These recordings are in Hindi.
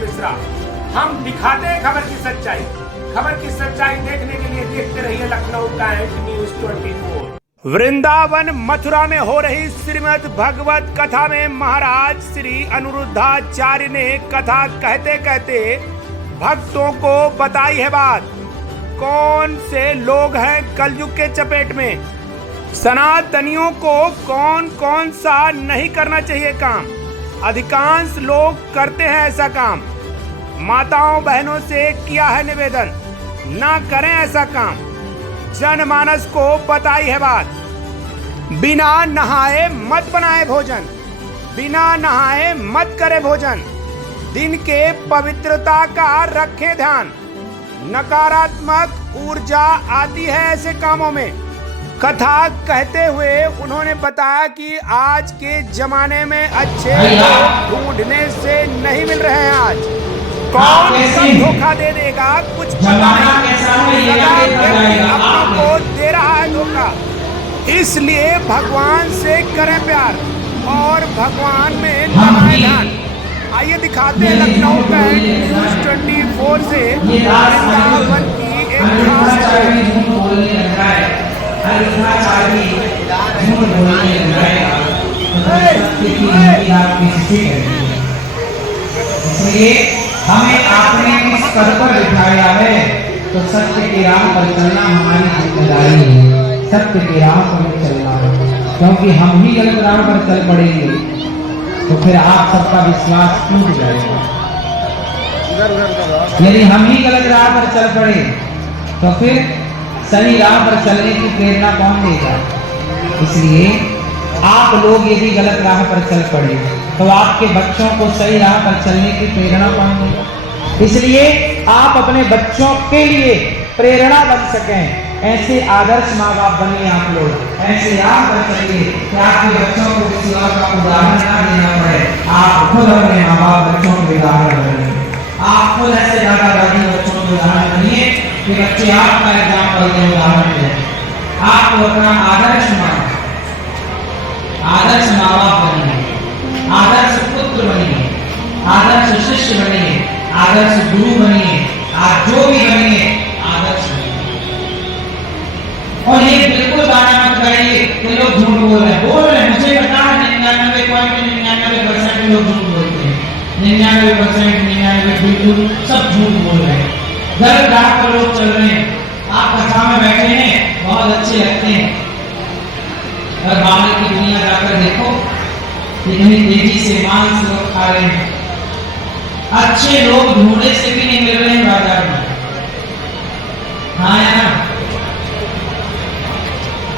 मिश्रा। हम दिखाते हैं खबर की सच्चाई। खबर की सच्चाई देखने के लिए देखते रहिए लखनऊ कैंट न्यूज 24। वृंदावन मथुरा में हो रही श्रीमद् भगवत कथा में महाराज श्री अनिरुद्धाचार्य ने कथा कहते कहते भक्तों को बताई है बात। कौन से लोग हैं कलयुग के चपेट में, सनातनियों को कौन कौन सा नहीं करना चाहिए काम। अधिकांश लोग करते हैं ऐसा काम। माताओं बहनों से किया है निवेदन, ना करें ऐसा काम। जनमानस को बताई है बात। बिना नहाए मत बनाए भोजन, बिना नहाए मत करे भोजन। दिन के पवित्रता का रखें ध्यान। नकारात्मक ऊर्जा आती है ऐसे कामों में। कथा कहते हुए उन्होंने बताया कि आज के जमाने में अच्छे लोग ढूंढने से नहीं मिल रहे हैं। आज कौन कब धोखा दे देगा कुछ पता नहीं। अपनों को दे रहा है धोखा। इसलिए भगवान से करें प्यार और भगवान में लगाएं ध्यान। आइए दिखाते हैं लखनऊ कैंट न्यूज 24 से वृंदावन की एक खास इसलिए हमें आपने किस पद पर बिठाया है तो सत्य के राह पर चलना हमारी जिम्मेदारी है। सत्य के राह पर चलना है, क्योंकि हम ही गलत राह पर चल पड़ेंगे तो फिर आप सबका विश्वास टूट जाएगा। यदि हम ही गलत राह पर चल पड़े तो फिर सही राह पर चलने की प्रेरणा कौन देगा। इसलिए आप लोग यदि गलत राह पर चल पड़े तो आपके बच्चों को सही राह पर चलने की प्रेरणा कौन देगा। इसलिए आप अपने बच्चों के लिए प्रेरणा बन सकें, ऐसे आदर्श माँ बाप बनिए आप लोग। ऐसे आप बन सके कि आपके बच्चों को किसी और का उदाहरण ना देना पड़े। आप खुद अपने माँ बाप बच्चों के उदाहरण बनिए। आप खुद ऐसे दादा दादी बच्चों के उदाहरण बनिए कि बच्चे आपका एग्जाम्पल के उदाहरण दें। आपको अपना आदर्श माँ बाप बनिए, आदर्श पुत्र बनिए, आदर्श शिष्य बनिए, आदर्श गुरु बनिए। आप जो भी बनिए आदर्श बनिए। और ये बिल्कुल गाना मत गाइए कि लोग झूठ बोल रहे हैं। मुझे पता है 99.99% लोग झूठ बोलते हैं। 99% बिल्कुल सब झूठ बोल रहे हैं। गलत राह पर लोग चल रहे हैं। आप कथा में बैठे हैं, बहुत अच्छे लगते हैं, और बाहर की दुनिया जाकर देखो कितनी तेजी से मांस लोग खा रहे हैं। अच्छे लोग ढूंढे से भी नहीं मिल रहे हैं बाजार में। हाँ या ना?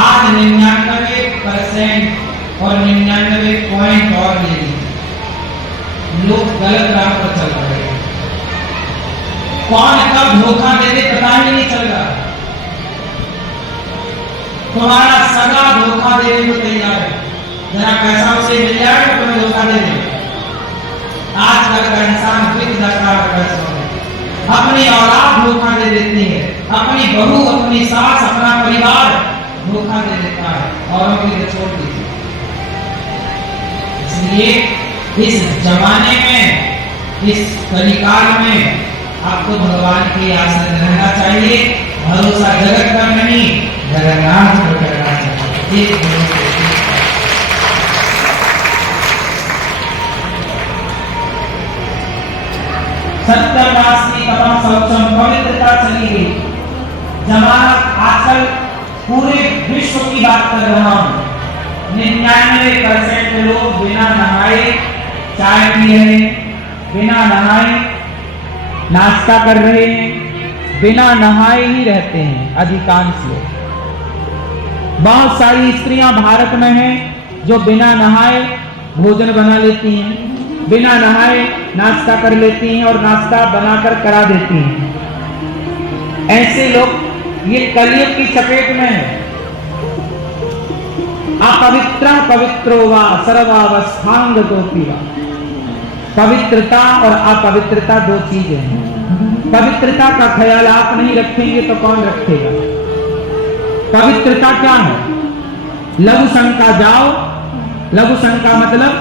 आज 99% और 99 पॉइंट और ले लोग गलत राह पर चल रहे हैं। कौन कब धोखा दे दे पता ही नहीं चल रहा। तुम्हारा सगा धोखा देने को तैयार है, जरा पैसा उसे मिल जाए तो तुम्हें धोखा दे दे। आजकल का इंसान बिक जाता है पैसों में। अपनी औलाद धोखा दे देती है, अपनी बहू, अपनी सास, अपना परिवार धोखा दे देता है, औरों की तो छोड़ दीजिए। इसलिए इस जमाने में, इस कलिकाल में आपको भगवान की आसन रहना चाहिए। भरोसा जगत पर नहीं, जगन्नाथ पर करना चाहिए। सत्यवासी तपम सौचम पवित्रता चली गई। जमाना आजकल पूरे विश्व की बात कर रहा हूं। 99% लोग बिना नहाए चाय पी रहे हैं, बिना नहाए नाश्ता कर रहे हैं, बिना नहाए ही रहते हैं अधिकांश लोग। बहुत सारी स्त्रियां भारत में हैं जो बिना नहाए भोजन बना लेती हैं, बिना नहाए नाश्ता कर लेती हैं और नाश्ता बनाकर करा देती हैं। ऐसे लोग ये कलयुग की चपेट में है। अपवित्र पवित्रो वा सर्वावस्थांग दोपीवा। पवित्रता और अपवित्रता दो चीजें हैं। पवित्रता का ख्याल आप नहीं रखेंगे तो कौन रखेगा। पवित्रता क्या है? लघु शंका जाओ। लघु शंका मतलब,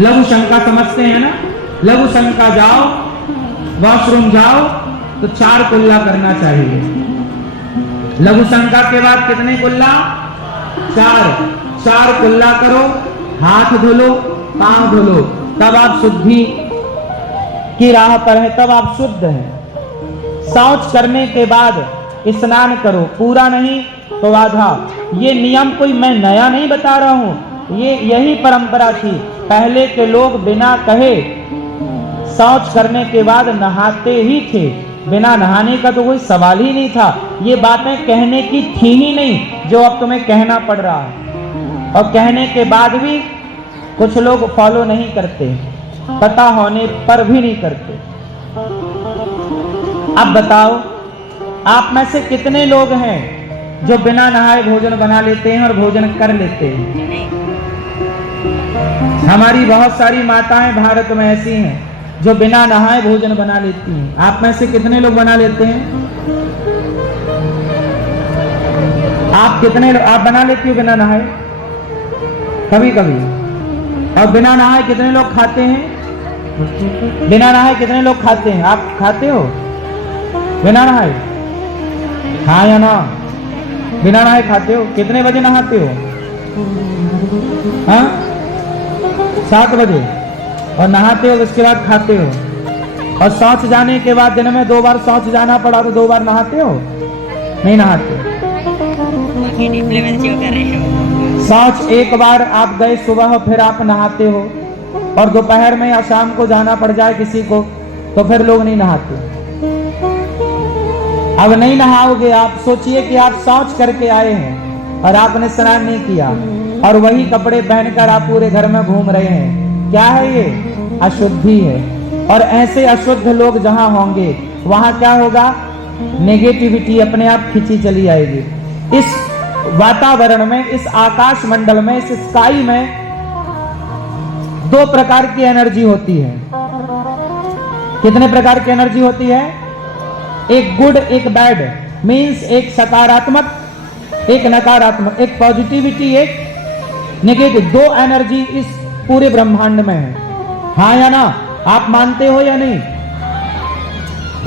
लघु शंका समझते हैं ना, लघु शंका जाओ, वॉशरूम जाओ तो 4 कुल्ला करना चाहिए। लघु शंका के बाद कितने कुल्ला? 4 कुल्ला करो, हाथ धुलो, पांव धुलो, तब आप शुद्धि की राह पर है, तब आप शुद्ध हैं। शौच करने के बाद स्नान करो, पूरा नहीं तो आधा। ये नियम कोई मैं नया नहीं बता रहा हूं, ये यही परंपरा थी। पहले के लोग बिना कहे शौच करने के बाद नहाते ही थे, बिना नहाने का तो कोई सवाल ही नहीं था। ये बातें कहने की थी ही नहीं जो अब तुम्हें कहना पड़ रहा है, और कहने के बाद भी कुछ लोग फॉलो नहीं करते, पता होने पर भी नहीं करते। अब बताओ, आप में से कितने लोग हैं जो बिना नहाए भोजन बना लेते हैं और भोजन कर लेते हैं? हमारी बहुत सारी माताएं भारत में ऐसी हैं जो बिना नहाए भोजन बना लेती हैं। आप में से कितने लोग बना लेते हैं? आप कितने लोग आप बना लेती हो बिना नहाए? कभी कभी। और बिना नहाए कितने लोग खाते हैं? बिना नहाए कितने लोग खाते हैं? आप खाते हो बिना नहाए? हाँ या ना? बिना नहाए खाते हो? कितने बजे नहाते हो? हाँ, 7 बजे। और नहाते हो, उसके बाद खाते हो। और शौच जाने के बाद दिन में 2 बार शौच जाना पड़ा तो 2 बार नहाते हो? नहीं नहाते। शौच एक बार आप गए सुबह, फिर आप नहाते हो, और दोपहर में या शाम को जाना पड़ जाए किसी को तो फिर लोग नहीं नहाते। अब नहीं नहाओगे आप, सोचिए कि आप शौच करके आए हैं और आपने स्नान नहीं किया और वही कपड़े पहनकर आप पूरे घर में घूम रहे हैं। क्या है ये? अशुद्धि है। और ऐसे अशुद्ध लोग जहां होंगे वहां क्या होगा? नेगेटिविटी अपने आप खींची चली आएगी। इस वातावरण में, इस आकाश मंडल में, इस स्काई में 2 प्रकार की एनर्जी होती है। कितने प्रकार की एनर्जी होती है? एक गुड, एक बैड, मीन्स एक सकारात्मक, एक नकारात्मक, एक पॉजिटिविटी, एक नेगेटिव। 2 एनर्जी इस पूरे ब्रह्मांड में है। हाँ या ना? आप मानते हो या नहीं?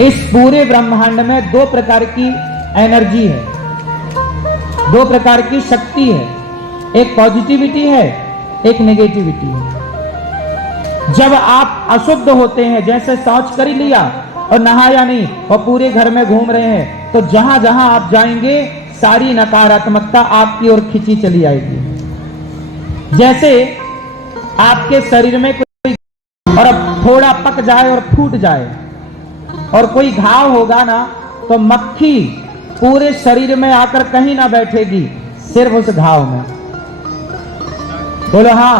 इस पूरे ब्रह्मांड में 2 प्रकार की एनर्जी है, 2 प्रकार की शक्ति है। एक पॉजिटिविटी है, एक नेगेटिविटी है। जब आप अशुद्ध होते हैं, जैसे शौच कर लिया और नहाया नहीं और पूरे घर में घूम रहे हैं, तो जहां जहां आप जाएंगे सारी नकारात्मकता आपकी ओर खींची चली आएगी। जैसे आपके शरीर में कोई और अब थोड़ा पक जाए और फूट जाए और कोई घाव होगा ना, तो मक्खी पूरे शरीर में आकर कहीं ना बैठेगी, सिर्फ उस घाव में। बोलो हाँ।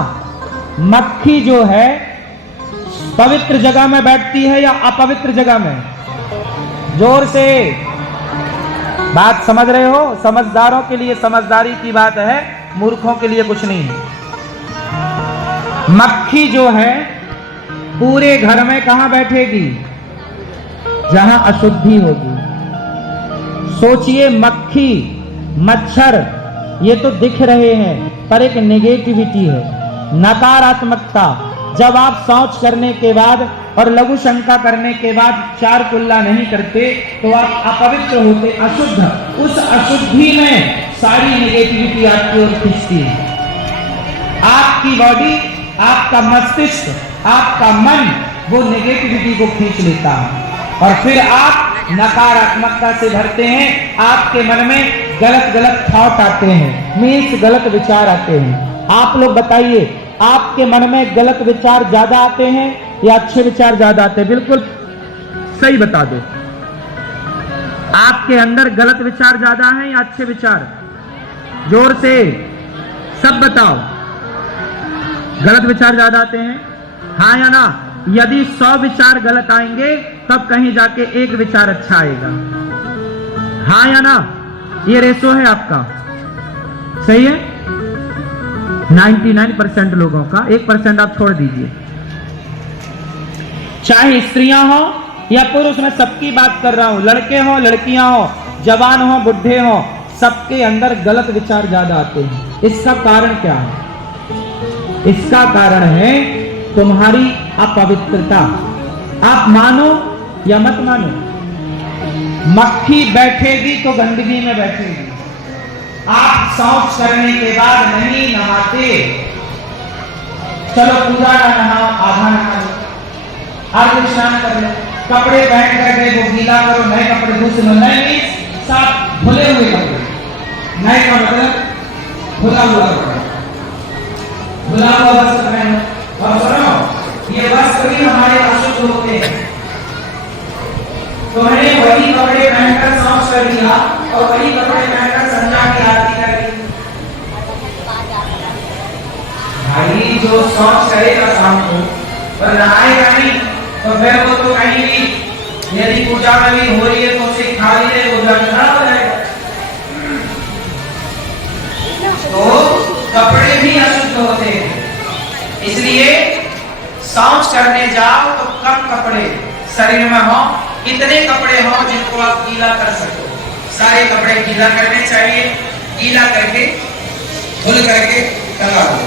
मक्खी जो है पवित्र जगह में बैठती है या अपवित्र जगह में? जोर से बात समझ रहे हो? समझदारों के लिए समझदारी की बात है, मूर्खों के लिए कुछ नहीं है। मक्खी जो है पूरे घर में कहां बैठेगी? जहां अशुद्धि होगी। सोचिए, मक्खी, मच्छर ये तो दिख रहे हैं, पर एक नेगेटिविटी है, नकारात्मकता। जब आप शौच करने के बाद और लघु शंका करने के बाद 4 कुल्ला नहीं करते तो आप अपवित्र होते, अशुद्ध। उस अशुद्धि में सारी नेगेटिविटी आपकी ओर खींचती है। आपकी बॉडी, आपका मस्तिष्क, आपका मन वो नेगेटिविटी को खींच लेता है और फिर आप नकारात्मकता से भरते हैं। आपके मन में गलत गलत थॉट आते हैं, मीन्स गलत विचार आते हैं। आप लोग बताइए, आपके मन में गलत विचार ज्यादा आते हैं या अच्छे विचार ज्यादा आते हैं? बिल्कुल सही बता दो। आपके अंदर गलत विचार ज्यादा हैं या अच्छे विचार? जोर से सब बताओ। गलत विचार ज्यादा आते हैं, हाँ या ना? यदि 100 विचार गलत आएंगे तब कहीं जाके 1 विचार अच्छा आएगा, हाँ या ना? ये रेशो है आपका, सही है? 99% लोगों का, 1% आप छोड़ दीजिए। चाहे स्त्रियां हो या पुरुष, मैं सबकी बात कर रहा हूं, लड़के हो, लड़कियां हो, जवान हो, बुढ़े हो, सबके अंदर गलत विचार ज्यादा आते हैं। इसका कारण क्या है? इसका कारण है तुम्हारी अपवित्रता। आप मानो या मत मानो, मक्खी बैठेगी तो गंदगी में बैठेगी। आप शौच करने के बाद नहीं नहाते, चलो पूरा ना नहाओ, आधा नहा लो, अर्घ स्नान कर लो, कपड़े पहन करके वो गीला करो, नए कपड़े दूसरे लो, नहीं सब धुले हुए कपड़े, नए का मतलब धुला हुआ कपड़ा, धुला हुआ वस्त्र पहनो। और सुनो, ये वस्त्र भी हमारे अशुद्ध होते हैं। तुमने वही कपड़े पहनकर शौच कर लिया और वही कपड़े पहनकर संध्या की आरती कर ली। भाई जो शौच करेगा शाम को पर नहाएगा नहीं, तो फिर वो तो कहीं भी यदि पूजा में भी हो रही है तो उसे खाली है, पूजा में खराब हो जाएगा। तो कपड़े भी अशुद्ध होते हैं, इसलिए शौच करने जाओ तो कम कपड़े शरीर में हो, इतने कपड़े हो जिनको आप गीला कर सको। सारे कपड़े गीला करने चाहिए, गीला करके धुल करके लगा दो।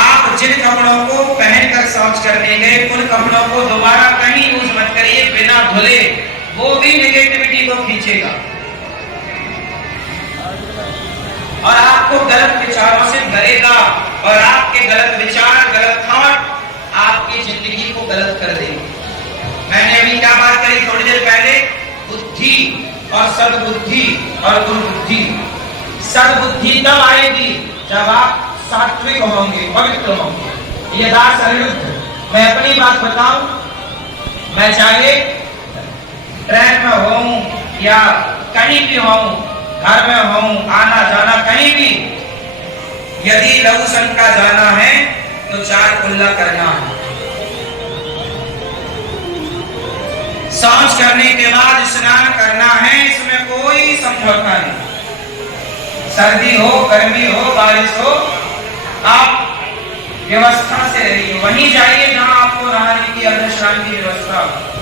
आप जिन कपड़ों को पहनकर शौच करने गए उन कपड़ों को दोबारा कहीं यूज मत करिए बिना धुले, वो भी नेगेटिविटी को खींचेगा और आपको गलत विचारों से भरेगा और आपके गलत विचार, गलत थॉट आपकी जिंदगी को गलत कर देंगे। मैंने अभी क्या बात करी थोड़ी देर पहले, बुद्धि और सद्बुद्धि और दुर्बुद्धि। सद्बुद्धि तब आएगी जब आप सात्विक होंगे, पवित्र होंगे। ये दास अनिरुद्ध, मैं अपनी बात बताऊं, मैं चाहे ट्रेन में हूं या कहीं भी हूं, घर में हूं, आना जाना कहीं भी, यदि लघु शंका जाना है तो 4 कुल्ला करना है। शौच करने के बाद स्नान करना है, इसमें कोई समझौता नहीं। सर्दी हो, गर्मी हो, बारिश हो, आप व्यवस्था से रहिए, वहीं जाइए जहां आपको नहाने की, अर्घ स्नान की व्यवस्था हो।